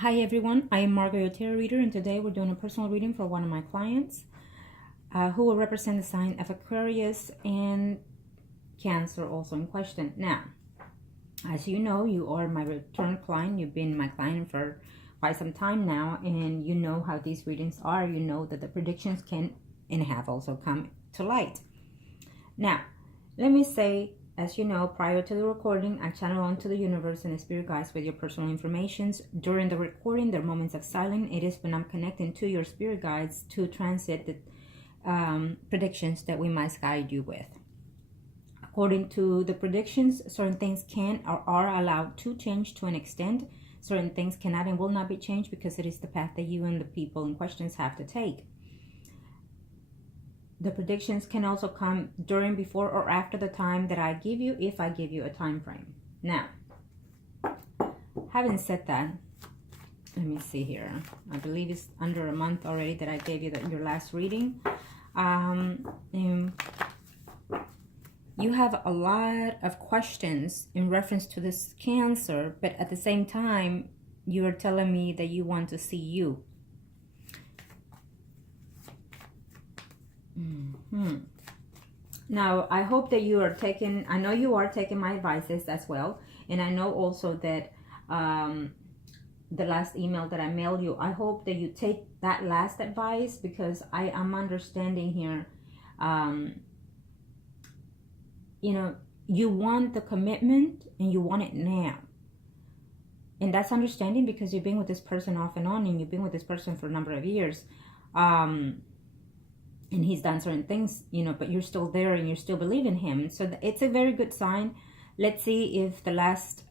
Hi everyone, I am Margourtarotreader, and today we're doing a personal reading for one of my clients who will represent the sign of Aquarius and Cancer also in question. Now, as you know, you are my return client. You've been my client for quite some time now, and you know how these readings are. You know that the predictions can and have also come to light. Now, let me say, as you know, prior to the recording, I channel onto the universe and the spirit guides with your personal informations. During the recording, there are moments of silence. It is when I'm connecting to your spirit guides to transit the predictions that we must guide you with. According to the predictions, certain things can or are allowed to change to an extent. Certain things cannot and will not be changed because it is the path that you and the people in questions have to take. The predictions can also come during, before, or after the time that I give you, if I give you a time frame. Now, having said that, let me see here. I believe it's under a month already that I gave you your last reading. You have a lot of questions in reference to this Cancer, but at the same time, you are telling me that you want to see you. Now, I hope that you are taking, I know you are taking my advices as well. And I know also that the last email that I mailed you, I hope that you take that last advice, because I am understanding here, you know, you want the commitment and you want it now. And that's understanding because you've been with this person off and on, and you've been with this person for a number of years. And he's done certain things, you know, but you're still there and you still believe in him. So it's a very good sign. Let's see if the last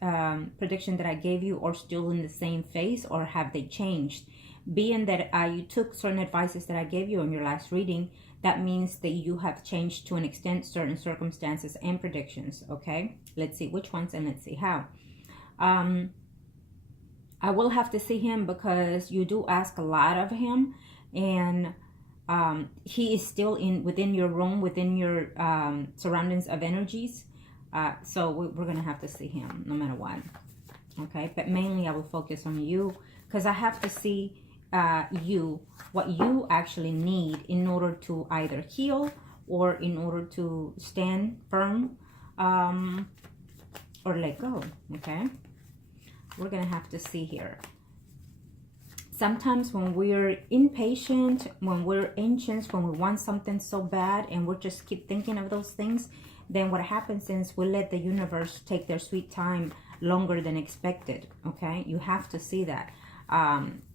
prediction that I gave you are still in the same phase, or have they changed. Being that you took certain advices that I gave you in your last reading, that means that you have changed to an extent certain circumstances and predictions, okay? Let's see which ones and let's see how. I will have to see him because you do ask a lot of him, and he is still within your room, within your surroundings of energies. So we're gonna have to see him no matter what. Okay, but mainly I will focus on you, because I have to see you, what you actually need in order to either heal or in order to stand firm, or let go. Okay, we're gonna have to see here. Sometimes when we're impatient, when we're anxious, when we want something so bad and we just keep thinking of those things, then what happens is we let the universe take their sweet time longer than expected, okay? You have to see that.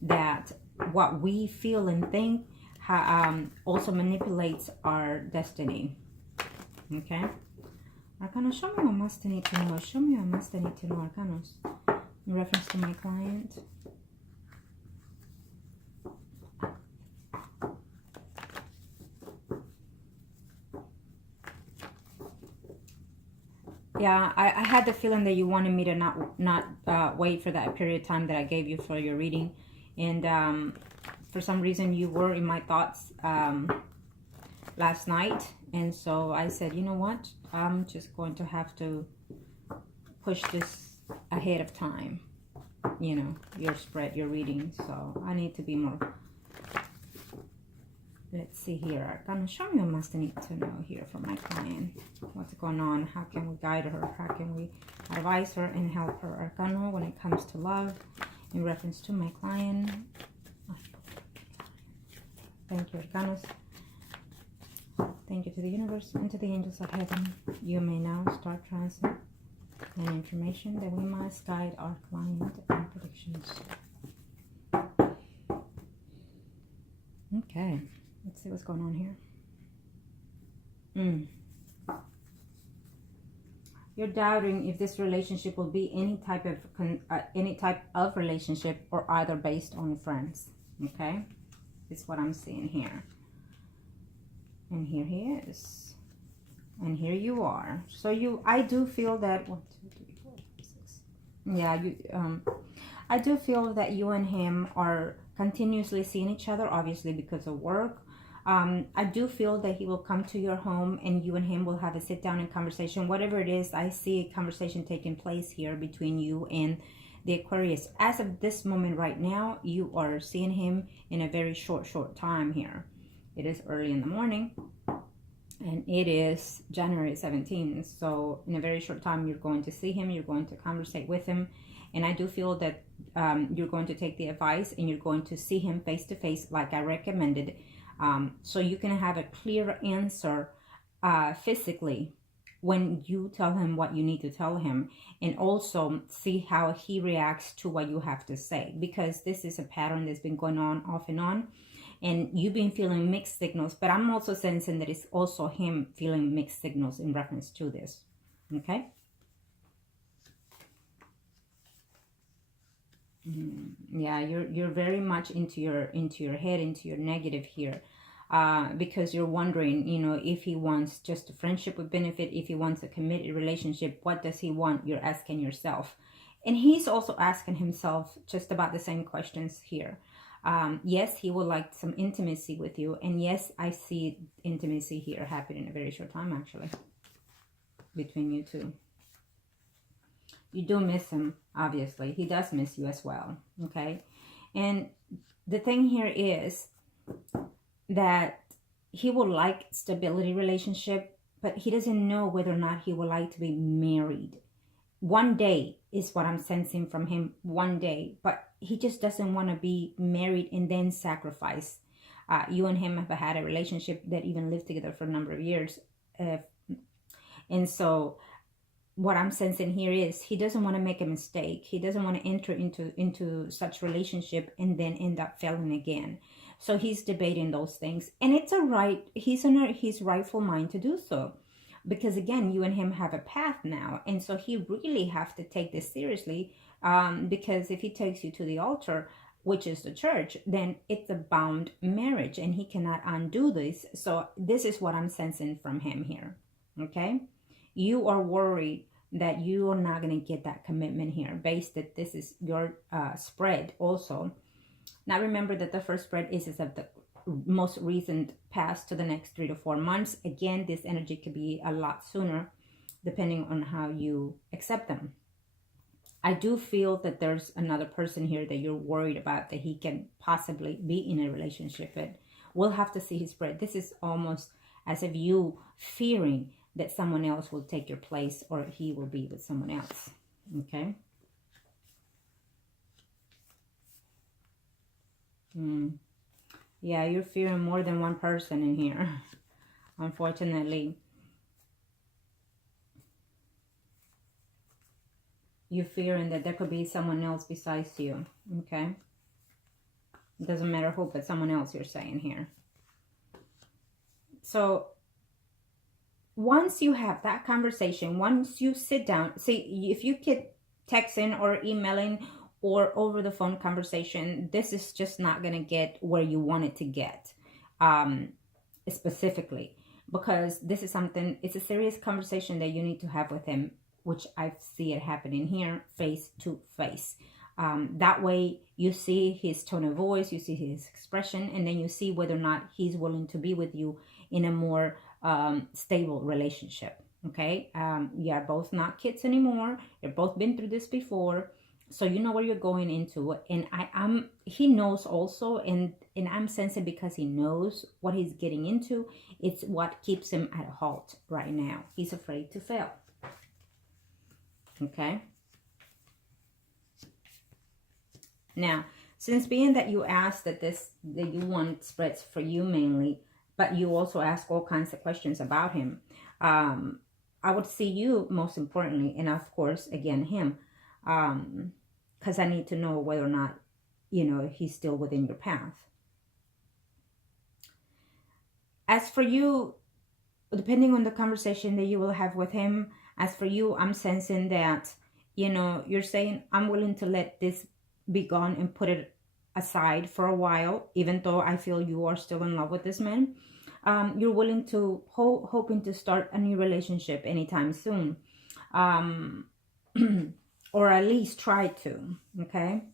That what we feel and think also manipulates our destiny, okay? Arcana, show me what must I need to know. Show me what must I need to know, Arcanos, in reference to my client. Yeah, I had the feeling that you wanted me to not wait for that period of time that I gave you for your reading. And for some reason you were in my thoughts last night. And so I said, you know what? I'm just going to have to push this ahead of time. You know, your spread, your reading. So I need to be more... Let's see here. Arcana, show me what must I need to know here for my client. What's going on? How can we guide her? How can we advise her and help her? Arcana, when it comes to love, in reference to my client. Thank you, Arcanos. Thank you to the universe and to the angels of heaven. You may now start transit and information that we must guide our client and predictions. Okay. Let's see what's going on here. You're doubting if this relationship will be any type of relationship, or either based on friends. Okay, it's what I'm seeing here. And here he is, and here you are. So I do feel that 1, 2, 3, 4, 5, 6. Yeah, I do feel that you and him are continuously seeing each other, obviously because of work. I do feel that he will come to your home and you and him will have a sit down and conversation. Whatever it is, I see a conversation taking place here between you and The Aquarius, as of this moment right now, you are seeing him in a very short time here. It is early in the morning, and it is January 17th. So in a very short time, you're going to see him, you're going to conversate with him. And I do feel that you're going to take the advice and you're going to see him face to face like I recommended. So you can have a clear answer physically when you tell him what you need to tell him, and also see how he reacts to what you have to say, because this is a pattern that's been going on off and on, and you've been feeling mixed signals, but I'm also sensing that it's also him feeling mixed signals in reference to this. Okay. Yeah, you're very much into your head, into your negative here. Because you're wondering, you know, if he wants just a friendship with benefit, if he wants a committed relationship, what does he want? You're asking yourself. And he's also asking himself just about the same questions here. Yes, he would like some intimacy with you. And yes, I see intimacy here happening in a very short time, actually, between you two. You do miss him, obviously. He does miss you as well, okay? And the thing here is that he would like stability relationship, but he doesn't know whether or not he would like to be married. One day is what I'm sensing from him, one day, but he just doesn't want to be married and then sacrifice. You and him have had a relationship that even lived together for a number of years. And so what I'm sensing here is he doesn't want to make a mistake. He doesn't want to enter into such relationship and then end up failing again. So he's debating those things, and it's a right. He's in his rightful mind to do so, because again, you and him have a path now, and so he really have to take this seriously. Because if he takes you to the altar, which is the church, then it's a bound marriage, and he cannot undo this. So this is what I'm sensing from him here. Okay, you are worried that you are not going to get that commitment here, based that this is your spread also. Now remember that the first spread is of the most recent past to the next 3 to 4 months. Again, this energy could be a lot sooner, depending on how you accept them. I do feel that there's another person here that you're worried about, that he can possibly be in a relationship with. We'll have to see his spread. This is almost as if you fearing that someone else will take your place, or he will be with someone else. Okay. Yeah, you're fearing more than one person in here, unfortunately. You're fearing that there could be someone else besides you, okay? It doesn't matter who, but someone else you're saying here. So once you have that conversation, once you sit down, see, if you get texting or emailing or over the phone conversation, this is just not going to get where you want it to get, specifically, because this is something, it's a serious conversation that you need to have with him, which I see it happening here, face to face. That way you see his tone of voice, you see his expression, and then you see whether or not he's willing to be with you in a more stable relationship. Okay, you are both not kids anymore. You've both been through this before, so you know where you're going into. And he knows also, and I'm sensing, because he knows what he's getting into, it's what keeps him at a halt right now. He's afraid to fail. Okay. Now, since being that you asked that you want spreads for you mainly, but you also ask all kinds of questions about him, I would see you most importantly, and of course, again, him, because I need to know whether or not, you know, he's still within your path. As for you, depending on the conversation that you will have with him, as for you, I'm sensing that, you know, you're saying, I'm willing to let this be gone and put it aside for a while, even though I feel you are still in love with this man. You're willing to, hoping to start a new relationship anytime soon. Or at least try to, okay?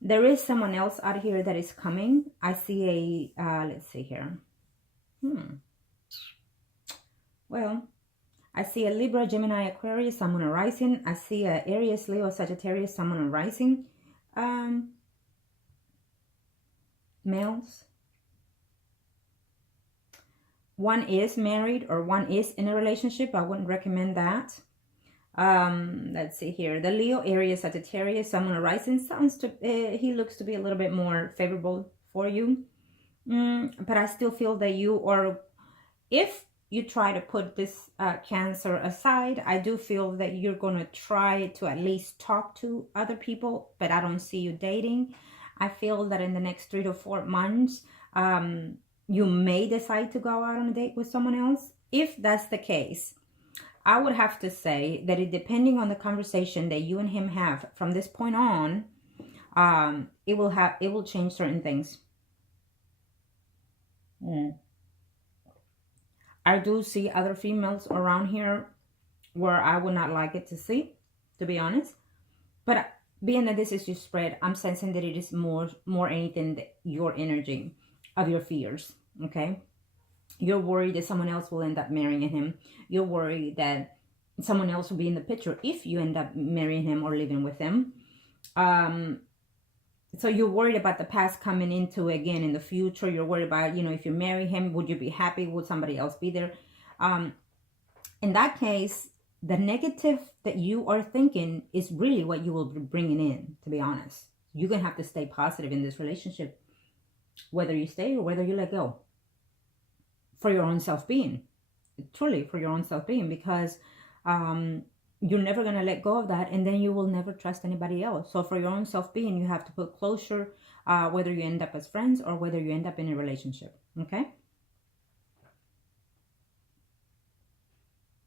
There is someone else out here that is coming. I see a, let's see here. Well, I see a Libra, Gemini, Aquarius, Sun, Moon, or Rising. I see a Aries, Leo, Sagittarius, Sun, Moon, or Rising. Males. One is married or one is in a relationship. I wouldn't recommend that. Let's see here. The Leo, Aries, Sagittarius, Sun, Moon, or Rising sounds to, he looks to be a little bit more favorable for you. But I still feel that you are, if you try to put this Cancer aside, I do feel that you're going to try to at least talk to other people, but I don't see you dating. I feel that in the next 3 to 4 months, you may decide to go out on a date with someone else. If that's the case, I would have to say that depending on the conversation that you and him have from this point on, it will change certain things. I do see other females around here where I would not like it to see, to be honest. But being that this is your spread, I'm sensing that it is more anything your energy of your fears, okay? You're worried that someone else will end up marrying him. You're worried that someone else will be in the picture if you end up marrying him or living with him. So you're worried about the past coming into again in the future. You're worried about, if you marry him, would you be happy? Would somebody else be there? In that case, the negative that you are thinking is really what you will be bringing in, to be honest. You're going to have to stay positive in this relationship, whether you stay or whether you let go, for your own self-being. Truly, for your own self-being, because you're never going to let go of that, and then you will never trust anybody else. So for your own self-being, you have to put closure, whether you end up as friends or whether you end up in a relationship, okay?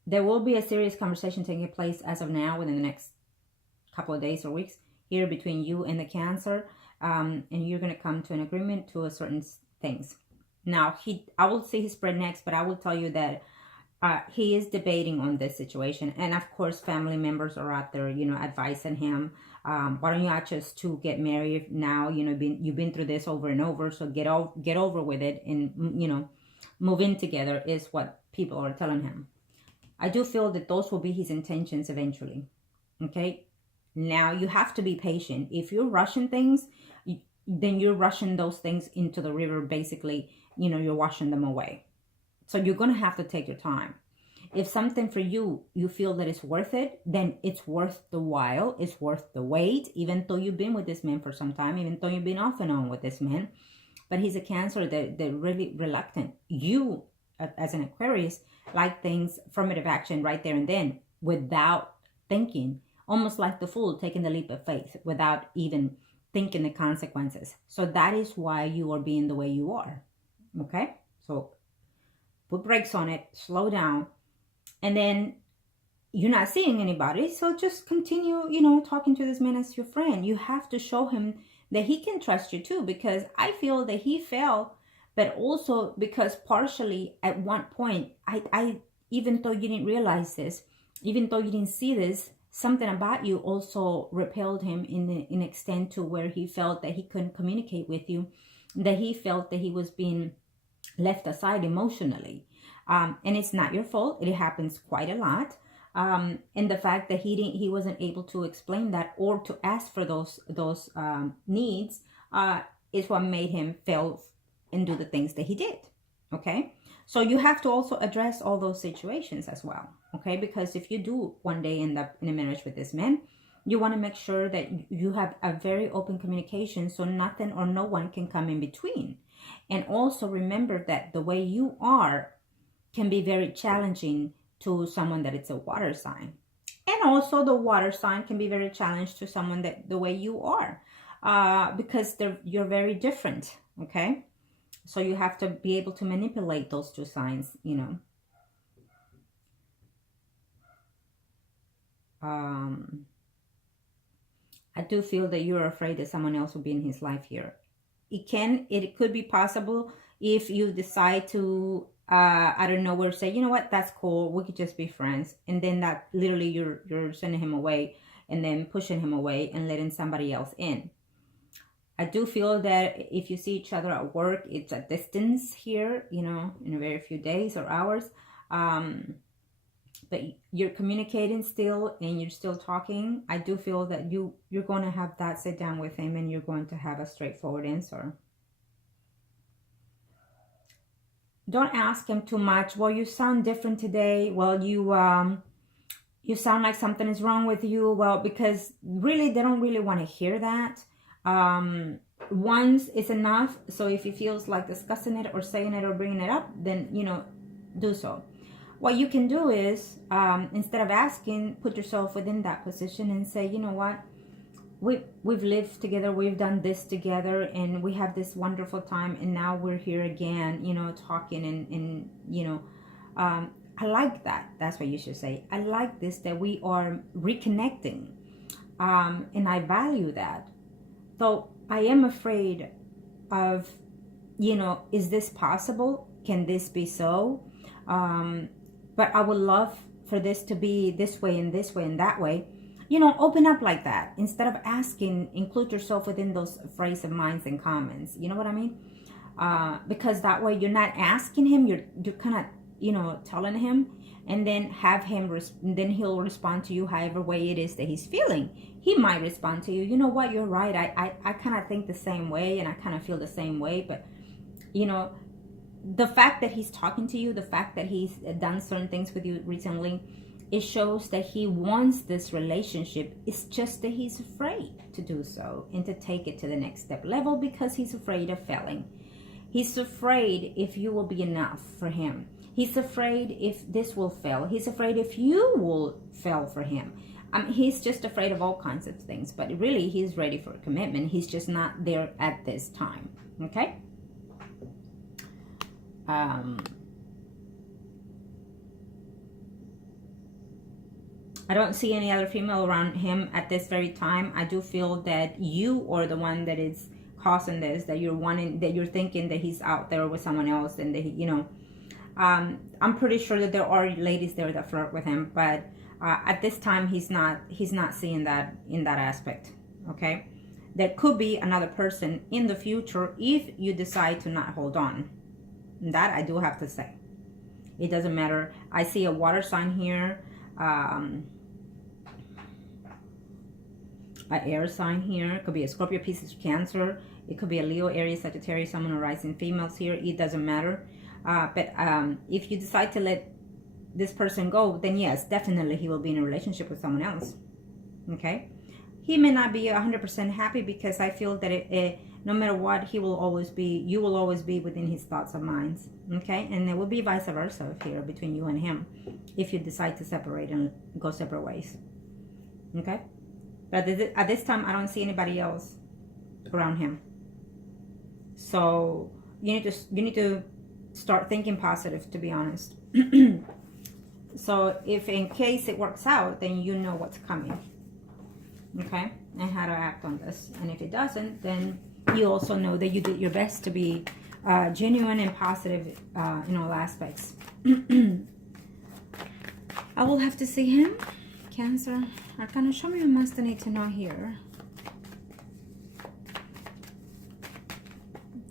There will be a serious conversation taking place as of now within the next couple of days or weeks here between you and the Cancer, and you're going to come to an agreement to a certain things. Now, I will see his spread next, but I will tell you that he is debating on this situation. And of course, family members are out there, advising him. Why don't you just to get married now? You've been through this over and over, so get over with it and, move in together is what people are telling him. I do feel that those will be his intentions eventually, okay? Now, you have to be patient. If you're rushing things, then you're rushing those things into the river, basically. You're washing them away. So you're going to have to take your time. If something for you feel that it's worth it, then it's worth the while. It's worth the wait, even though you've been with this man for some time, even though you've been off and on with this man. But he's a Cancer, they're really reluctant. You, as an Aquarius, like things, affirmative action right there and then, without thinking. Almost like the fool taking the leap of faith without even thinking the consequences. So that is why you are being the way you are. Okay? So put brakes on it, slow down, and then you're not seeing anybody, so just continue, talking to this man as your friend. You have to show him that he can trust you too, because I feel that he fell, but also because partially at one point, I even though you didn't realize this, even though you didn't see this, something about you also repelled him in an extent to where he felt that he couldn't communicate with you, that he felt that he was being left aside emotionally. And it's not your fault. It happens quite a lot. And the fact that he wasn't able to explain that or to ask for those needs is what made him fail and do the things that he did. Okay, so you have to also address all those situations as well. Okay, because if you do one day end up in a marriage with this man, you want to make sure that you have a very open communication, so nothing or no one can come in between. And also remember that the way you are can be very challenging to someone that it's a water sign. And also the water sign can be very challenged to someone that the way you are, because you're very different, okay? So you have to be able to manipulate those two signs, I do feel that you're afraid that someone else will be in his life here. It could be possible if you decide to, I don't know, where say, you know what, that's cool, we could just be friends. And then that literally you're sending him away and then pushing him away and letting somebody else in. I do feel that if you see each other at work, it's a distance here, in a very few days or hours. but you're communicating still and you're still talking, I do feel that you're going to have that sit down with him and you're going to have a straightforward answer. Don't ask him too much. Well, you sound different today. Well, you sound like something is wrong with you. Well, because really they don't really want to hear that. Once is enough. So if he feels like discussing it or saying it or bringing it up, then, you know, do so. What you can do is, instead of asking, put yourself within that position and say, you know what, we've lived together, we've done this together, and we have this wonderful time, and now we're here again, you know, talking, and you know, I like that. That's what you should say. I like this, that we are reconnecting, and I value that. So I am afraid of, you know, is this possible? Can this be so? But I would love for this to be this way and this way and that way. You know, open up like that. Instead of asking, include yourself within those phrases of minds and comments. You know what I mean? Because that way you're not asking him, you're kind of, you know, telling him, and then have him, then he'll respond to you however way it is that he's feeling. He might respond to you, you know what, you're right. I kind of think the same way, and I kind of feel the same way, but, you know, the fact that he's talking to you, the fact that he's done certain things with you recently, it shows that he wants this relationship. It's just that he's afraid to do so and to take it to the next step level, because he's afraid of failing. He's afraid if you will be enough for him. He's afraid if this will fail. He's afraid if you will fail for him. He's just afraid of all kinds of things, but really he's ready for a commitment. He's just not there at this time. Okay? I don't see any other female around him at this very time. I do feel that you are the one that is causing this, that you're wanting, that you're thinking that he's out there with someone else, and that he, you know, I'm pretty sure that there are ladies there that flirt with him, but at this time he's not seeing that in that aspect. Okay, there could be another person in the future if you decide to not hold on. That I do have to say. It doesn't matter. I see a water sign here, an air sign here. It could be a Scorpio, Pisces, Cancer. It could be a Leo, Aries, Sagittarius, Sun, or rising females here. It doesn't matter. But if you decide to let this person go, then yes, definitely he will be in a relationship with someone else. Okay? He may not be 100% happy, because I feel that no matter what, he will always be, you will always be within his thoughts and minds. Okay? And it will be vice versa here between you and him, if you decide to separate and go separate ways. Okay? But at this time, I don't see anybody else around him. So you need to start thinking positive, to be honest. So if in case it works out, then you know what's coming. Okay? And how to act on this. And if it doesn't, then you also know that you did your best to be genuine and positive in all aspects. I will have to see him. Cancer. Arcana, show me a must I need to know here.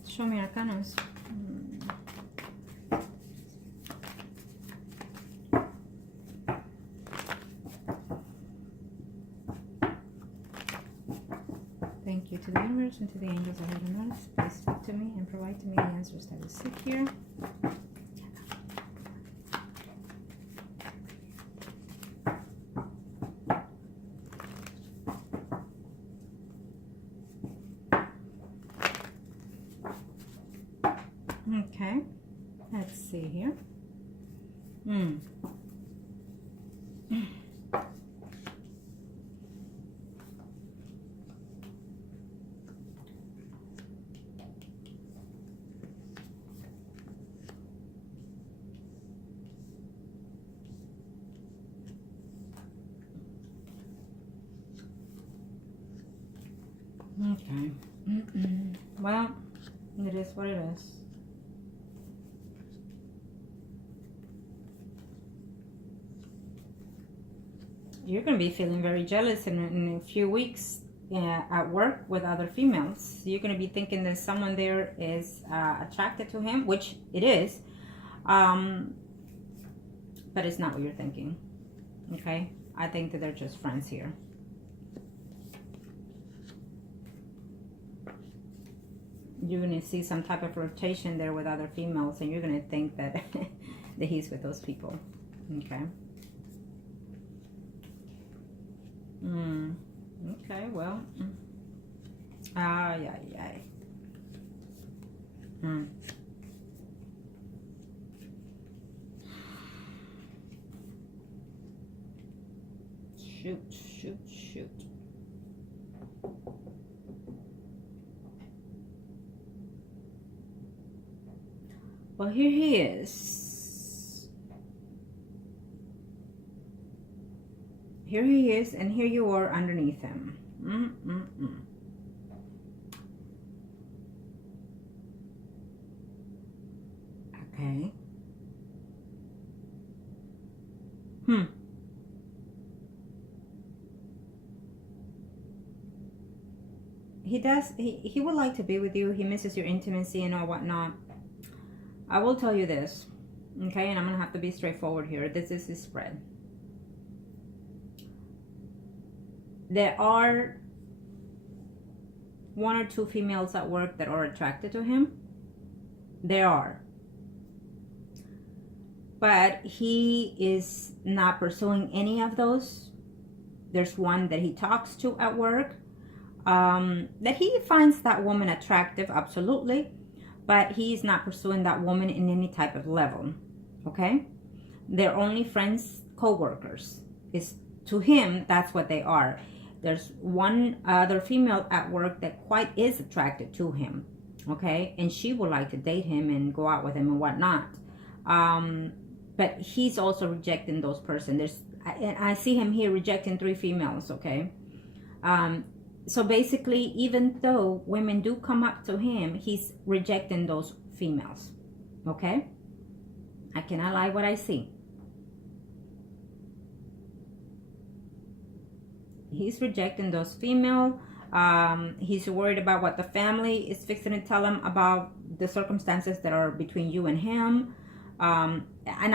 Show me Arcanas. Thank you to the universe and to the angels I have noticed. Please speak to me and provide to me the answers that I seek here. Okay, let's see here. Okay. Well, it is what it is. You're going to be feeling very jealous in a few weeks at work with other females. You're going to be thinking that someone there is attracted to him, which it is. but it's not what you're thinking. Okay, I think that they're just friends here. You're going to see some type of flirtation there with other females, and you're going to think that that he's with those people. Okay. Okay, well. Yeah. Shoot. Well, here he is. Here he is, and here you are underneath him. Okay. He would like to be with you. He misses your intimacy and all whatnot. I will tell you this, okay, and I'm gonna have to be straightforward here. This is his spread. There are 1 or 2 females at work that are attracted to him. There are. But he is not pursuing any of those. There's one that he talks to at work. That he finds that woman attractive, absolutely. But he's not pursuing that woman in any type of level. Okay? They're only friends, co-workers. To him, that's what they are. There's one other female at work that quite is attracted to him. Okay? And she would like to date him and go out with him and whatnot. But he's also rejecting those persons. I see him here rejecting 3 females, okay? So basically, even though women do come up to him, he's rejecting those females, okay? I cannot lie what I see. He's rejecting those females. He's worried about what the family is fixing to tell him about the circumstances that are between you and him. And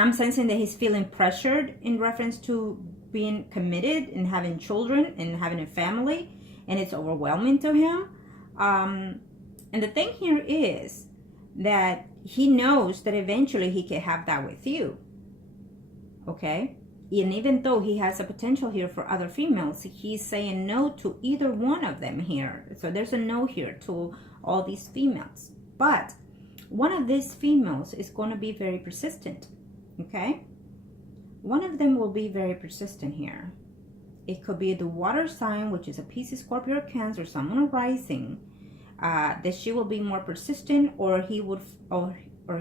I'm sensing that he's feeling pressured in reference to being committed and having children and having a family, and it's overwhelming to him. And the thing here is that he knows that eventually he can have that with you, okay? And even though he has a potential here for other females, he's saying no to either one of them here. So there's a no here to all these females. But one of these females is going to be very persistent, okay? One of them will be very persistent here. It could be the water sign, which is a Pisces, Scorpio, or Cancer, someone rising, that she will be more persistent, or he would, or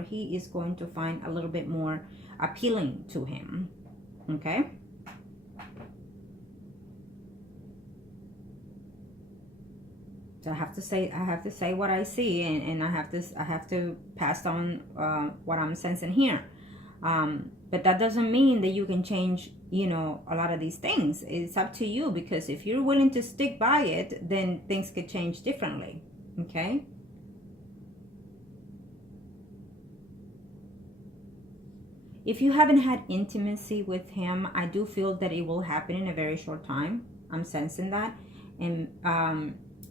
he is going to find a little bit more appealing to him, okay? So I have to say what I see, and I have to pass on what I'm sensing here. But that doesn't mean that you can change, you know, a lot of these things. It's up to you, because if you're willing to stick by it, then things could change differently, okay? If you haven't had intimacy with him, I do feel that it will happen in a very short time. I'm sensing that. And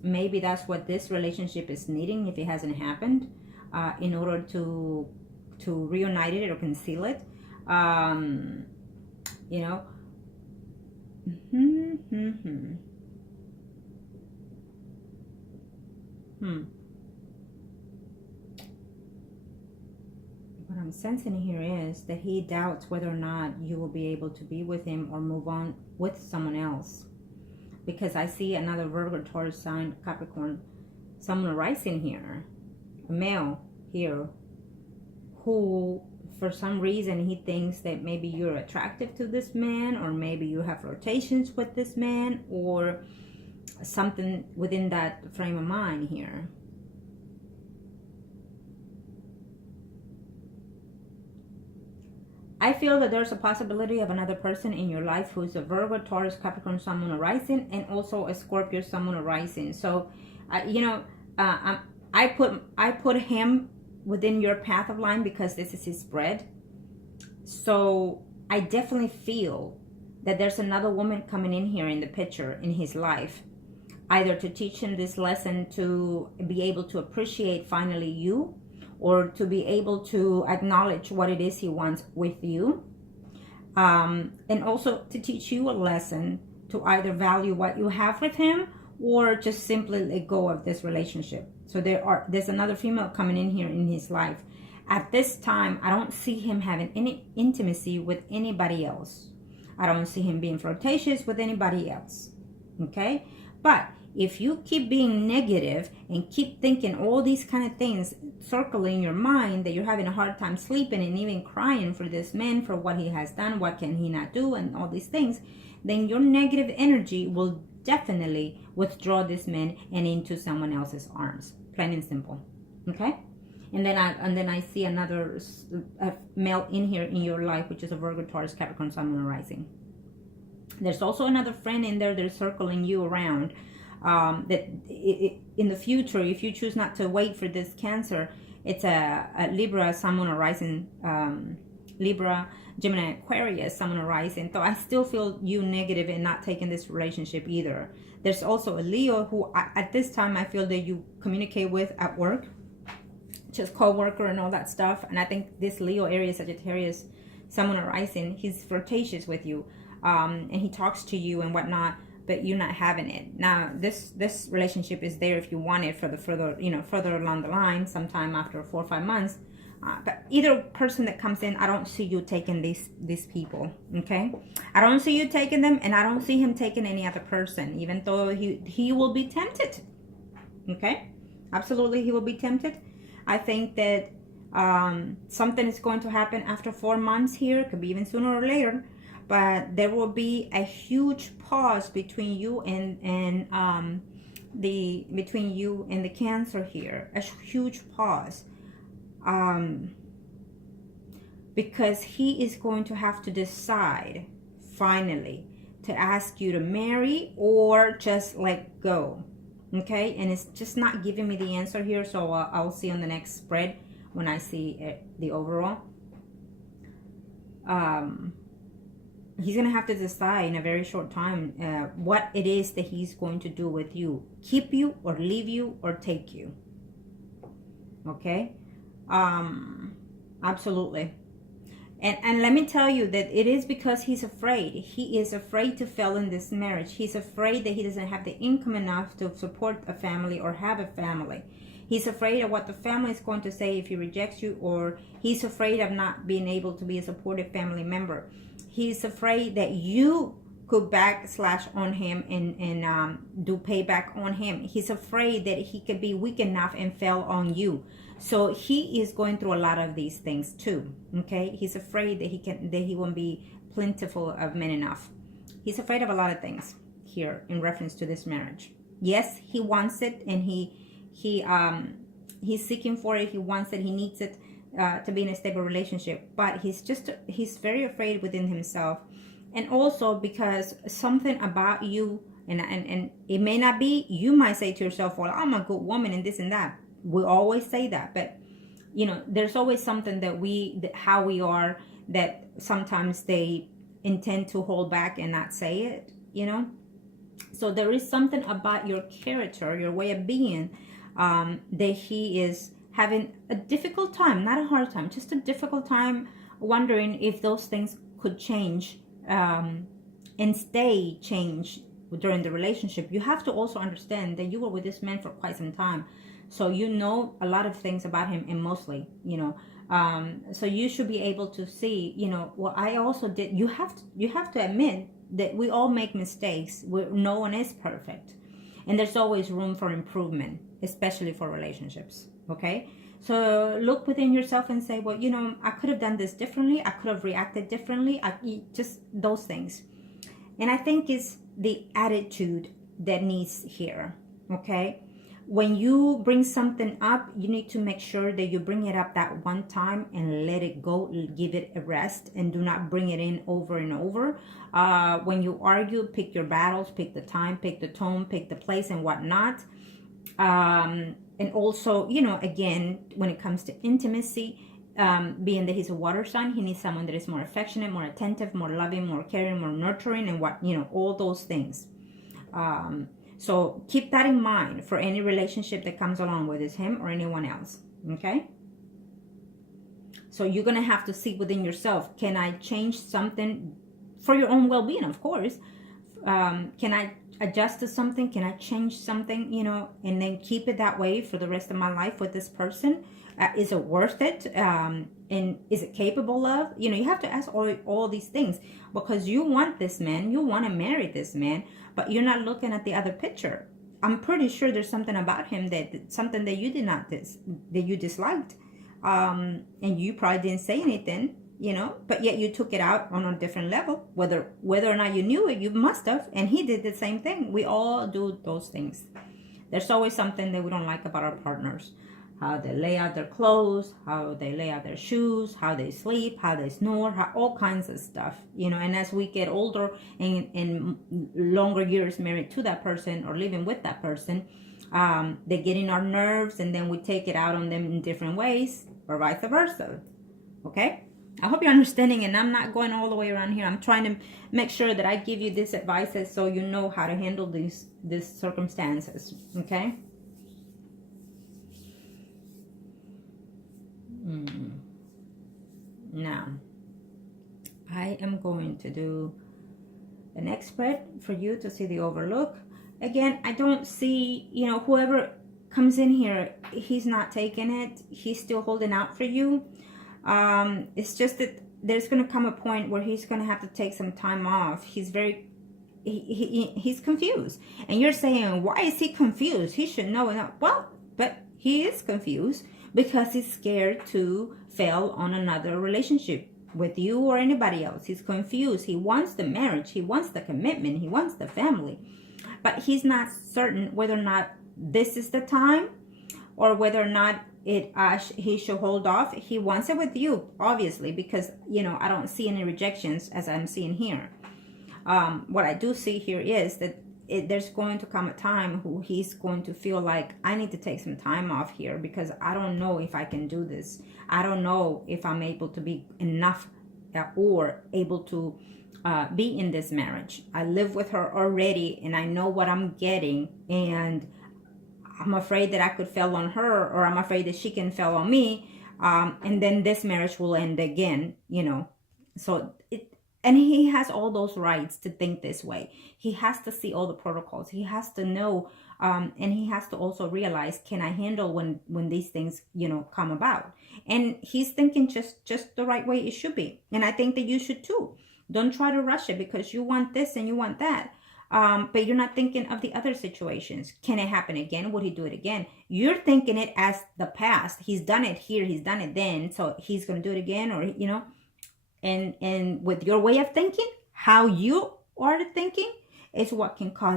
maybe that's what this relationship is needing, if it hasn't happened, in order to reunite it or conceal it. You know. What I'm sensing here is that he doubts whether or not you will be able to be with him or move on with someone else. Because I see another Virgo, Taurus sign, Capricorn, someone rising here, a male here, who for some reason he thinks that maybe you're attractive to this man, or maybe you have flirtations with this man, or something within that frame of mind here. I feel that there's a possibility of another person in your life who's a Virgo, Taurus, Capricorn, Sun, Moon, or Rising, and also a Scorpio, Sun, Moon, or Rising. So, you know, I put him within your path of line because this is his spread. So I definitely feel that there's another woman coming in here in the picture in his life, either to teach him this lesson to be able to appreciate finally you, or to be able to acknowledge what it is he wants with you, and also to teach you a lesson to either value what you have with him or just simply let go of this relationship. So there's another female coming in here in his life. At this time, I don't see him having any intimacy with anybody else. I don't see him being flirtatious with anybody else. Okay? But if you keep being negative and keep thinking all these kind of things circling your mind, that you're having a hard time sleeping and even crying for this man, for what he has done, what can he not do, and all these things, then your negative energy will definitely withdraw this man and into someone else's arms. Plain and simple. Okay? And then I see another male in here in your life, which is a Virgo, Taurus, Capricorn, Sun, Moon, Rising. There's also another friend in there that's circling you around. That in the future, if you choose not to wait for this Cancer, it's a Libra, Sun, Moon, Rising, Libra, Gemini, Aquarius, Sun, Moon, Rising. So I still feel you negative and not taking this relationship either. There's also a Leo who at this time I feel that you communicate with at work, just co-worker and all that stuff. And I think this Leo, Aries, Sagittarius, Sun, Moon, Rising, he's flirtatious with you, and he talks to you and whatnot, but you're not having it. Now this relationship is there if you want it for the further along the line, sometime after 4 or 5 months. But either person that comes in, I don't see you taking these people. Okay, I don't see you taking them, and I don't see him taking any other person, even though he will be tempted. Okay, absolutely, he will be tempted. I think that something is going to happen after 4 months here. It could be even sooner or later, but there will be a huge pause between you and the Cancer here. A huge pause, because he is going to have to decide finally to ask you to marry or just let go. Okay, and it's just not giving me the answer here, so I'll see on the next spread when I see the overall. He's gonna have to decide in a very short time what it is that he's going to do with you: keep you or leave you or take you. Okay, absolutely. And let me tell you that it is because he's afraid. He is afraid to fail in this marriage. He's afraid that he doesn't have the income enough to support a family or have a family. He's afraid of what the family is going to say if he rejects you, or he's afraid of not being able to be a supportive family member. He's afraid that you could backslash on him and do payback on him. He's afraid that he could be weak enough and fail on you. So he is going through a lot of these things too. Okay, he's afraid that he won't be plentiful of men enough. He's afraid of a lot of things here in reference to this marriage. Yes, he wants it, and he's seeking for it. He wants it. He needs it to be in a stable relationship. But he's very afraid within himself, and also because something about you, and it may not be. You might say to yourself, "Well, I'm a good woman," and this and that. We always say that, but there's always something how we are, that sometimes they intend to hold back and not say it. So there is something about your character, your way of being, that he is having a difficult time, not a hard time, just a difficult time, wondering if those things could change and stay changed during the relationship. You have to also understand that you were with this man for quite some time. So you know a lot of things about him, and mostly, so you should be able to see, well, I also did. You have to admit that we all make mistakes. No one is perfect, and there's always room for improvement, especially for relationships. Okay, so look within yourself and say, well, I could have done this differently. I could have reacted differently. Just those things, and I think it's the attitude that needs here. Okay. When you bring something up, you need to make sure that you bring it up that one time and let it go, give it a rest, and do not bring it in over and over. When you argue, pick your battles, pick the time, pick the tone, pick the place and whatnot. And also, again, when it comes to intimacy, being that he's a water sign, he needs someone that is more affectionate, more attentive, more loving, more caring, more nurturing, and what, you know, all those things. So keep that in mind for any relationship that comes along, whether it's him or anyone else. Okay. So you're going to have to see within yourself, can I change something for your own well-being, of course? Can I adjust to something? Can I change something, you know, and then keep it that way for the rest of my life with this person? Is it worth it? And is it capable of? You know, you have to ask all these things, because you want this man, you want to marry this man, but you're not looking at the other picture. I'm pretty sure there's something about him something that you did not that you disliked, and you probably didn't say anything, you know, but yet you took it out on a different level. Whether or not you knew it, you must have, and he did the same thing. We all do those things. There's always something that we don't like about our partners. How they lay out their clothes, how they lay out their shoes, how they sleep, how they snore, all kinds of stuff, you know. And as we get older and longer years married to that person or living with that person, they get in our nerves, and then we take it out on them in different ways, or vice versa. Okay, I hope you're understanding, and I'm not going all the way around here. I'm trying to make sure that I give you this advice so you know how to handle these circumstances. Okay. Now, I am going to do the next spread for you to see the overlook. Again, I don't see, you know, whoever comes in here, he's not taking it. He's still holding out for you. It's just that there's going to come a point where he's going to have to take some time off. He's he's confused. And you're saying, why is he confused? He should know. Well, but he is confused because he's scared to fail on another relationship with you or anybody else. He's confused. He wants the marriage. He wants the commitment. He wants the family. But he's not certain whether or not this is the time, or whether or not he should hold off. He wants it with you, obviously, because, you know, I don't see any rejections as I'm seeing here. What I do see here is that there's going to come a time who he's going to feel like, I need to take some time off here, because I don't know if I can do this. I don't know if I'm able to be enough or able to be in this marriage. I live with her already, and I know what I'm getting, and I'm afraid that I could fail on her, or I'm afraid that she can fail on me, and then this marriage will end again, you know. So and he has all those rights to think this way. He has to see all the protocols. He has to know, and he has to also realize, can I handle when these things, you know, come about? And he's thinking just the right way it should be. And I think that you should too. Don't try to rush it because you want this and you want that. But you're not thinking of the other situations. Can it happen again? Would he do it again? You're thinking it as the past. He's done it here. He's done it then. So he's going to do it again, or, you know. And with your way of thinking, how you are thinking is what can cause